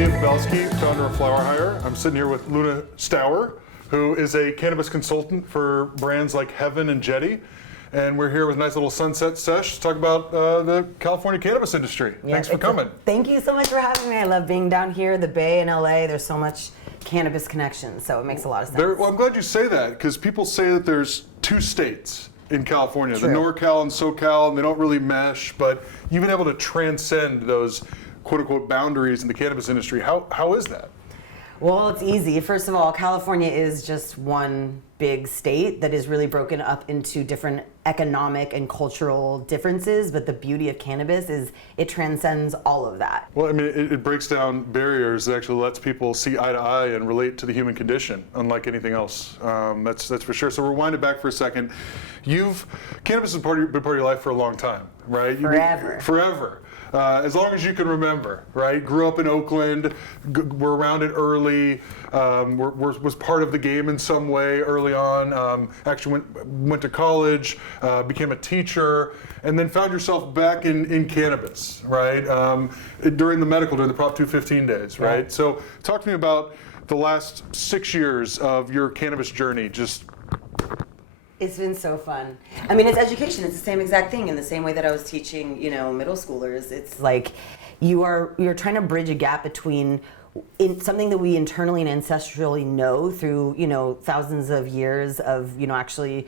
Dave Belsky, founder of Flower Hire. I'm sitting here with Luna Stower, who is a cannabis consultant for brands like Heaven and Jetty. And we're here with a nice little sunset sesh to talk about the California cannabis industry. Yeah, Thanks for coming. Thank you so much for having me. I love being down here, the Bay in LA. There's so much cannabis connection, so it makes a lot of sense. Well, I'm glad you say that, because people say that there's two states in California, True. the NorCal and SoCal, and they don't really mesh, but you've been able to transcend those quote-unquote boundaries in the cannabis industry. How is that? Well, it's easy. First of all, California is just one big state that is really broken up into different economic and cultural differences, but the beauty of cannabis is it transcends all of that. Well, I mean, it breaks down barriers. It actually lets people see eye to eye and relate to the human condition, unlike anything else. That's for sure. So rewind it back for a second. Cannabis has been part of your life for a long time, right? Forever. As long as you can remember, right? Grew up in Oakland, were around it early, was part of the game in some way early on, actually went to college, became a teacher, and then found yourself back in cannabis, right? During the Prop 215 days, right? Yeah. So talk to me about the last 6 years of your cannabis journey. It's been so fun. I mean, it's education. It's the same exact thing in the same way that I was teaching, middle schoolers. It's like you're trying to bridge a gap between something that we internally and ancestrally know through, thousands of years of, actually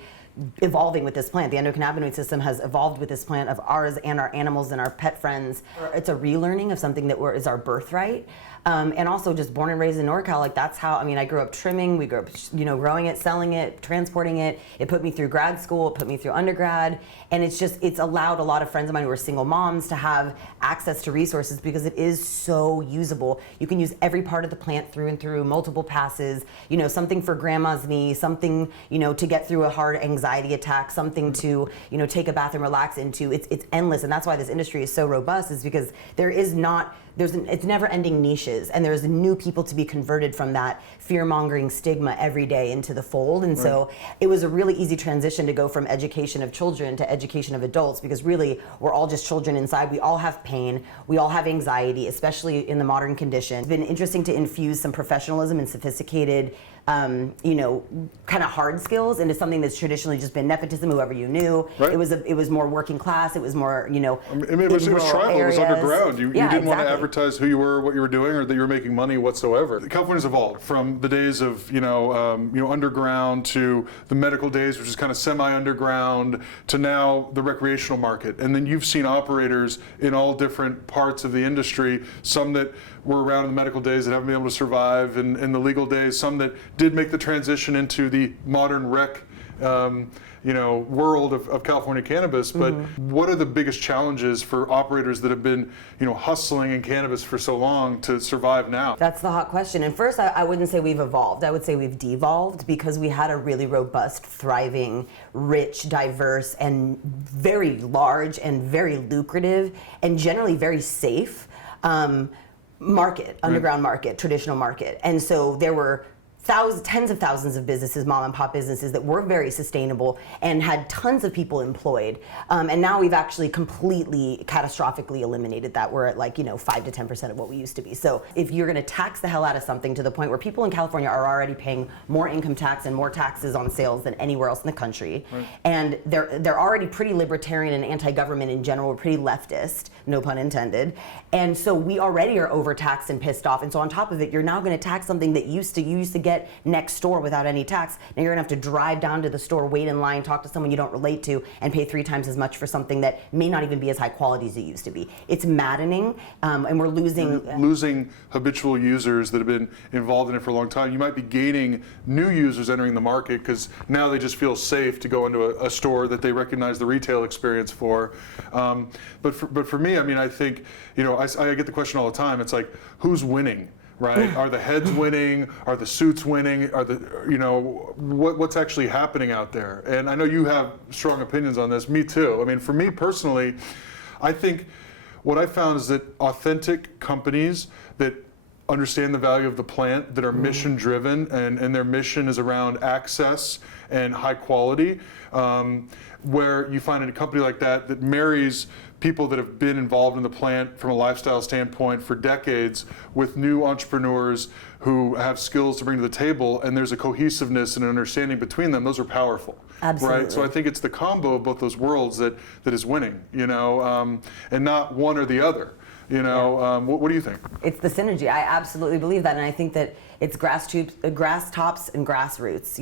evolving with this plant. The endocannabinoid system has evolved with this plant of ours and our animals and our pet friends. It's a relearning of something that is our birthright. And also just born and raised in NorCal, like that's how, I grew up trimming, we grew up, growing it, selling it, transporting it. It put me through grad school, it put me through undergrad. And it's allowed a lot of friends of mine who are single moms to have access to resources because it is so usable. You can use every part of the plant through and through, multiple passes, something for grandma's knee, something, to get through a hard anxiety attack, something to, take a bath and relax into. It's endless. And that's why this industry is so robust, is because it's never ending niches, and there's new people to be converted from that fear-mongering stigma every day into the fold. And so it was a really easy transition to go from education of children to education of adults, because really we're all just children inside. We all have pain, we all have anxiety, especially in the modern condition. It's been interesting to infuse some professionalism and sophisticated kind of hard skills into something that's traditionally just been nepotism, whoever you knew. Right. It was more working class, it was more, it was tribal, it was underground. You didn't want to advertise who you were, what you were doing, or that you were making money whatsoever. California's evolved from the days of underground to the medical days, which is kind of semi-underground, to now the recreational market. And then you've seen operators in all different parts of the industry, some that were around in the medical days that haven't been able to survive in the legal days, some that did make the transition into the modern rec world of California cannabis. But what are the biggest challenges for operators that have been hustling in cannabis for so long to survive now? That's the hot question. And first, I wouldn't say we've evolved. I would say we've devolved, because we had a really robust, thriving, rich, diverse, and very large and very lucrative and generally very safe market, underground market, traditional market. And so there were tens of thousands of businesses, mom and pop businesses, that were very sustainable and had tons of people employed. And now we've actually completely catastrophically eliminated that. We're at 5 to 10% of what we used to be. So if you're going to tax the hell out of something to the point where people in California are already paying more income tax and more taxes on sales than anywhere else in the country, and they're already pretty libertarian and anti-government in general, we're pretty leftist, no pun intended. And so we already are overtaxed and pissed off. And so on top of it, you're now going to tax something that you used to get next door without any tax. Now you're gonna have to drive down to the store, wait in line, talk to someone you don't relate to, and pay 3 times as much for something that may not even be as high quality as it used to be. It's maddening, and we're losing habitual users that have been involved in it for a long time. You might be gaining new users entering the market because now they just feel safe to go into a store that they recognize the retail experience for. But for me, I think, I get the question all the time. It's like, who's winning? Right? Are the heads winning? Are the suits winning? Are what's actually happening out there? And I know you have strong opinions on this. Me too. For me personally, I think what I found is that authentic companies that understand the value of the plant, that are mission driven, and their mission is around access and high quality, where you find in a company like that that marries people that have been involved in the plant from a lifestyle standpoint for decades with new entrepreneurs who have skills to bring to the table, and there's a cohesiveness and an understanding between them. Those are powerful. Absolutely. Right? So I think it's the combo of both those worlds that is winning, and not one or the other. What do you think? It's the synergy. I absolutely believe that, and I think that it's grass tops and grassroots.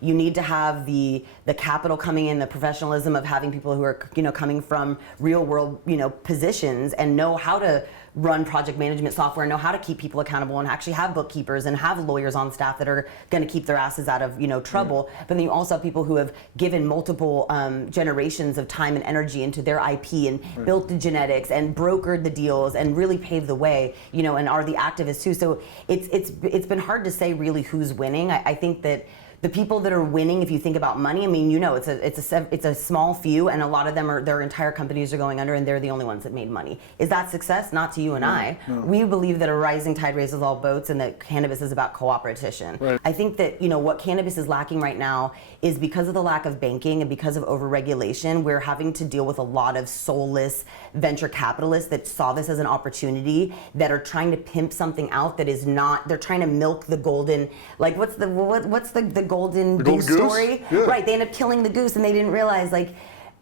You need to have the capital coming in, the professionalism of having people who are coming from real world positions and know how to run project management software, know how to keep people accountable, and actually have bookkeepers and have lawyers on staff that are going to keep their asses out of trouble. But then you also have people who have given multiple generations of time and energy into their IP and built the genetics and brokered the deals and really paved the way, and are the activists too. So it's been hard to say really who's winning. I think that the people that are winning, if you think about money, it's a small few, and a lot of them their entire companies are going under, and they're the only ones that made money. Is that success? Not to you and I. No. We believe that a rising tide raises all boats, and that cannabis is about cooperation. Right. I think that what cannabis is lacking right now is because of the lack of banking and because of overregulation, we're having to deal with a lot of soulless venture capitalists that saw this as an opportunity, that are trying to pimp something out that is not. They're trying to milk the golden. Like what's the golden goose story? Yeah. Right, they end up killing the goose, and they didn't realize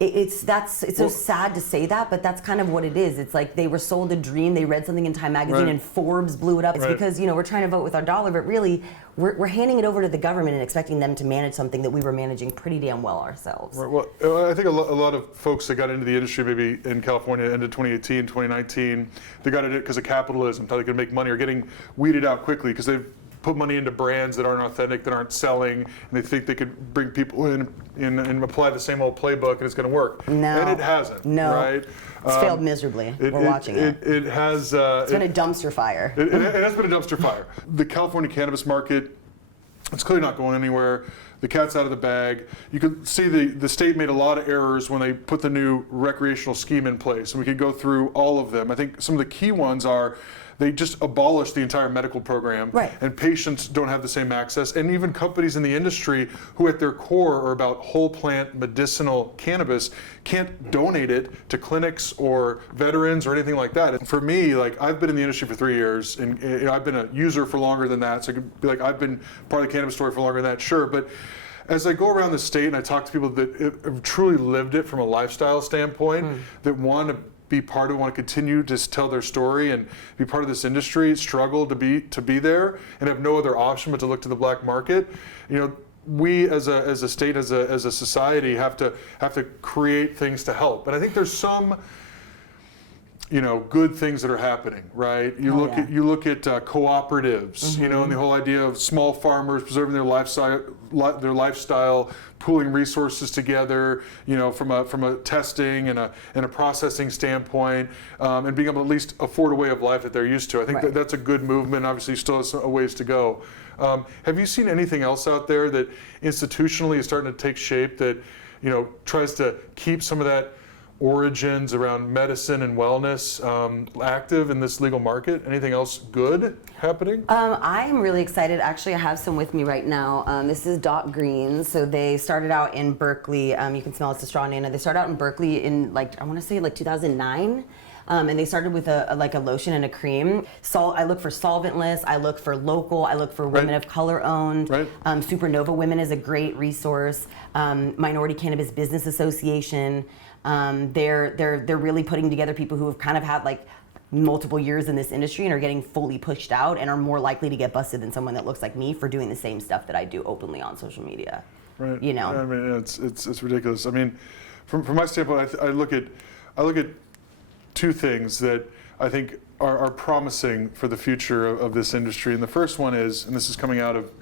it's so sad to say that, but that's kind of what it is. It's like they were sold a dream. They read something in Time magazine, and Forbes blew it up. It's because we're trying to vote with our dollar, but really we're handing it over to the government and expecting them to manage something that we were managing pretty damn well ourselves. Right. Well, I think a lot of folks that got into the industry maybe in California end of 2018, 2019, they got into it because of capitalism, how they could make money, or getting weeded out quickly because they've put money into brands that aren't authentic, that aren't selling, and they think they could bring people in and apply the same old playbook and it's going to work. No. And it hasn't. No. Right? It's failed miserably. We're watching it. It has. It's been a dumpster fire. It has been a dumpster fire. The California cannabis market, it's clearly not going anywhere. The cat's out of the bag. You can see the state made a lot of errors when they put the new recreational scheme in place, and we could go through all of them. I think some of the key ones are they just abolished the entire medical program, and patients don't have the same access. And even companies in the industry who at their core are about whole plant medicinal cannabis can't donate it to clinics or veterans or anything like that. And for me, I've been in the industry for 3 years, and I've been a user for longer than that. So I could be I've been part of the cannabis story for longer than that, sure. But as I go around the state and I talk to people that have truly lived it from a lifestyle standpoint, that want to be part of, want to continue to tell their story and be part of this industry, struggle to be there, and have no other option but to look to the black market. We as a state, as a society, have to create things to help. And I think there's some good things that are happening, right? You look at cooperatives, and the whole idea of small farmers preserving their lifestyle, pooling resources together, from a testing and a processing standpoint, and being able to at least afford a way of life that they're used to. I think that's a good movement. Obviously, still has a ways to go. Have you seen anything else out there that institutionally is starting to take shape that tries to keep some of that origins around medicine and wellness active in this legal market? Anything else good happening? I'm really excited. Actually, I have some with me right now. This is Doc Greens. So they started out in Berkeley. You can smell it's a straw, Nana. They started out in Berkeley in I want to say 2009. And they started with a lotion and a cream. I look for solventless. I look for local. I look for women of color owned. Supernova Women is a great resource. Minority Cannabis Business Association. They're really putting together people who have kind of had multiple years in this industry and are getting fully pushed out and are more likely to get busted than someone that looks like me for doing the same stuff that I do openly on social media. Right. Yeah, I mean, it's ridiculous. I mean, from my standpoint, I look at two things that I think are promising for the future of this industry. And the first one is, and this is coming out of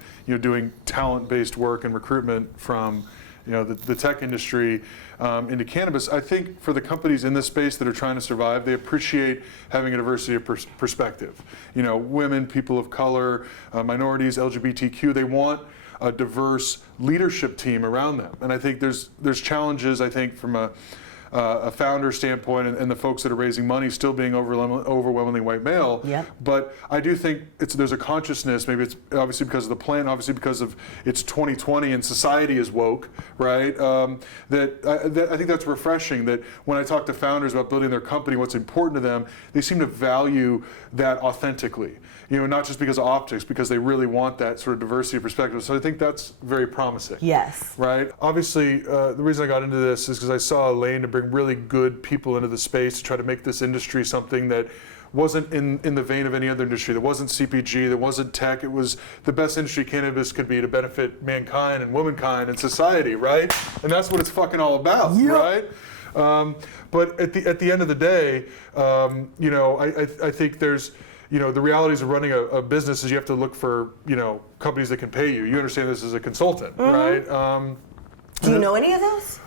doing talent-based work and recruitment from the tech industry into cannabis. I think for the companies in this space that are trying to survive, they appreciate having a diversity of perspective. Women, people of color, minorities, LGBTQ. They want a diverse leadership team around them. And I think there's challenges. I think from a a founder standpoint and the folks that are raising money still being overwhelmingly white male. Yep. But I do think there's a consciousness, maybe it's obviously because of the plan, obviously because of it's 2020 and society is woke, right? That I think that's refreshing, that when I talk to founders about building their company, what's important to them, they seem to value that authentically. Not just because of optics, because they really want that sort of diversity of perspective. So I think that's very promising. Yes. Right? Obviously, the reason I got into this is because I saw a lane to bring really good people into the space to try to make this industry something that wasn't in the vein of any other industry. That wasn't CPG, that wasn't tech. It was the best industry cannabis could be to benefit mankind and womankind and society, right? And that's what it's fucking all about, right? But at the end of the day, I think there's, the realities of running a business is you have to look for, companies that can pay you. You understand this as a consultant, right? Do you know any of those?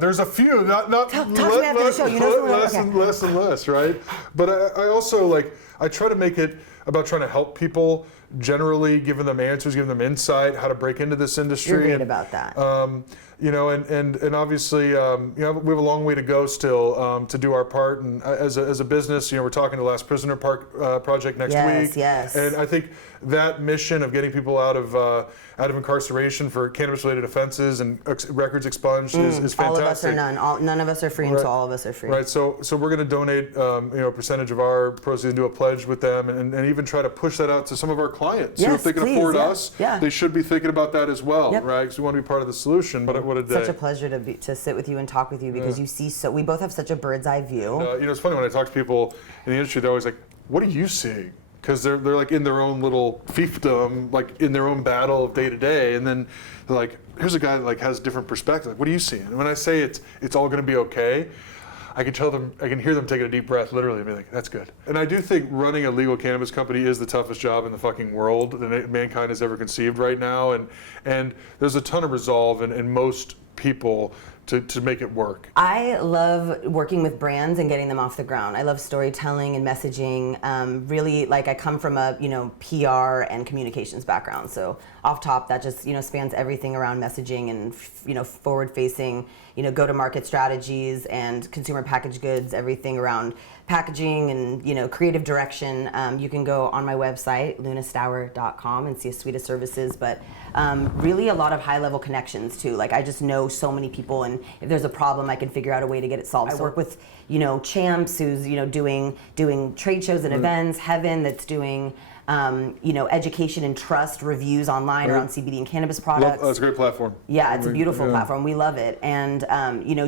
There's a few, not Talk to me after the show. You know less and less, right? But I also I try to make it about trying to help people generally, giving them answers, giving them insight, how to break into this industry. You're great about that. And obviously, we have a long way to go still to do our part. And as a business, we're talking to Last Prisoner Project next week. Yes. And I think that mission of getting people out of incarceration for cannabis-related offenses and records expunged is fantastic. All of us are none of us are free, and so all of us are free. Right. So we're going to donate a percentage of our proceeds and do a pledge with them, and even try to push that out to some of our clients. Yes, if they can please, afford yeah, us, yeah. they should be thinking about that as well, Yep. right? Because we want to be part of the solution. But what a day! Such a pleasure to sit with you and talk with you, because you see we both have such a bird's eye view. It's funny when I talk to people in the industry, they're always like, "What are you seeing?" Because they're like in their own little fiefdom, like in their own battle of day to day, and then they're like, "Here's a guy that has a different perspective. What are you seeing?" And when I say it's all going to be okay, I can hear them taking a deep breath, literally, and be like, "That's good." And I do think running a legal cannabis company is the toughest job in the fucking world that mankind has ever conceived right now, and there's a ton of resolve in most people to make it work. I love working with brands and getting them off the ground. I love storytelling and messaging. Really, I come from a PR and communications background. So off top, that just spans everything around messaging and forward-facing, go-to-market strategies and consumer packaged goods. Everything around packaging and creative direction. You can go on my website lunastower.com and see a suite of services, but really a lot of high-level connections too. I just know so many people, and if there's a problem, I can figure out a way to get it solved. I work with Champs, who's doing trade shows and events. Heaven, that's doing education and trust reviews online around CBD and cannabis products. That's a great platform. Yeah, it's a beautiful platform. We love it. And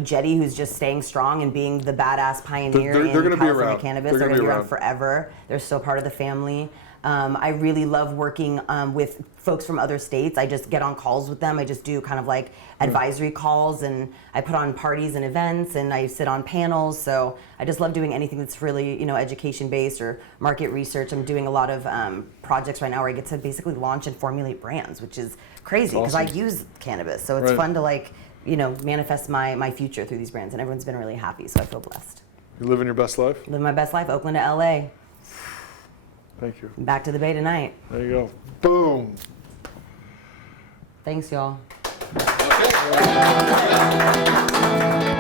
Jetty, who's just staying strong and being the badass pioneer in California cannabis. They're going to be around forever. They're still part of the family. I really love working with folks from other states. I just get on calls with them. I just do kind of advisory calls, and I put on parties and events, and I sit on panels. So I just love doing anything that's really education based or market research. I'm doing a lot of projects right now where I get to basically launch and formulate brands, which is crazy because I use cannabis. So it's fun to manifest my future through these brands, and everyone's been really happy. So I feel blessed. You living your best life? Living my best life, Oakland to LA. Thank you. Back to the Bay tonight. There you go. Boom. Thanks, y'all. Okay.